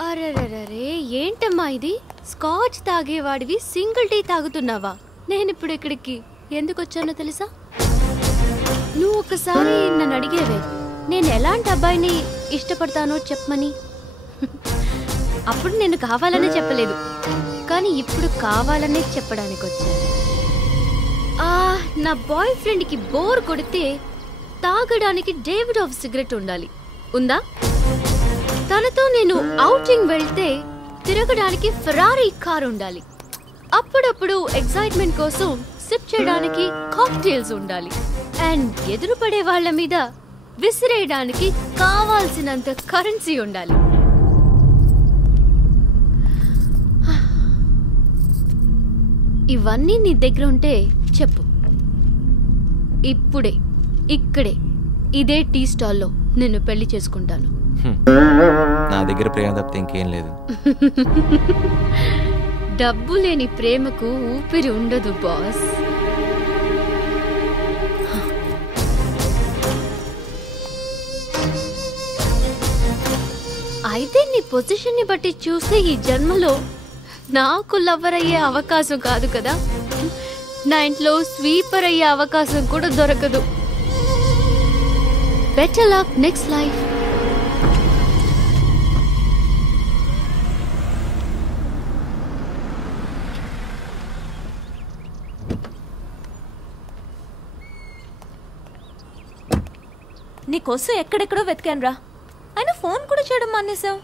అరెరెరే ఏంటమ్మా ఇది? Scotch తాగేవాడివి single tea తాగుతున్నావా? నేనిప్పుడు ఇక్కడికి ఎందుకు వచ్చానో తెలుసా? నువ్వు ఒకసారి నన్ను అడిగేవే నేను ఎలాంటి అబ్బాయిని ఇష్టపడతానో చెప్పమని. అప్పుడు నేను కావాలనే చెప్పలేదు, కానీ ఇప్పుడు కావాలనే చెప్పడానికి వచ్చాను. నా బాయ్ ఫ్రెండ్కి బోర్ కొడితే తాగడానికి డేవిడ్ ఆఫ్ సిగరెట్ ఉండాలి. ఉందా? తనతో నేను ఔటింగ్ వెళ్తే తిరగడానికి ఫెరారీ కార్ ఉండాలి. అప్పుడప్పుడు ఎక్సైట్మెంట్ కోసం సిప్ చేయడానికి కాక్టైల్స్ ఉండాలి. అండ్ ఎదురుపడే వాళ్ళ మీద విసిరేయడానికి కావాల్సినంత కరెన్సీ ఉండాలి. ఇవన్నీ నీ దగ్గర ఉంటే చెప్పు, ఇప్పుడే ఇక్కడే ఇదే టీ స్టాల్లో నిన్ను పెళ్లి చేసుకుంటాను. నా దగ్గర ప్రేమ తప్పితే ఇంకేం లేదు. డబ్బు లేని ప్రేమకు ఊపిరి ఉండదు బాస్. అయితే నీ పొజిషన్ ని బట్టి చూస్తే ఈ జన్మలో నాకు లవ్వర్ అయ్యే అవకాశం కాదు కదా, నా ఇంట్లో స్వీపర్ అయ్యే అవకాశం కూడా దొరకదు. Better luck next life. నీకోసం ఎక్కడెక్కడో వెతికాను రా, అయినా ఫోన్ కూడా చేయడం మానేసావు.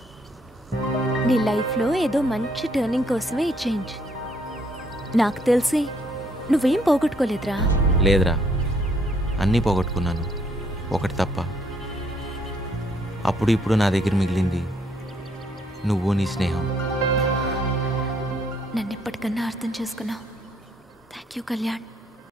నీ లైఫ్లో ఏదో మంచి టర్నింగ్ కోసమే ఈ చేంజ్. నాకు తెలిసి నువ్వేం పోగొట్టుకోలేదురా. లేదురా, అన్నీ పోగొట్టుకున్నాను, ఒకటి తప్ప. అప్పుడు ఇప్పుడు నా దగ్గర మిగిలింది నువ్వు, నీ స్నేహం. నన్ను ఎప్పటికన్నా అర్థం చేసుకున్నావు. Thank you Kalyan.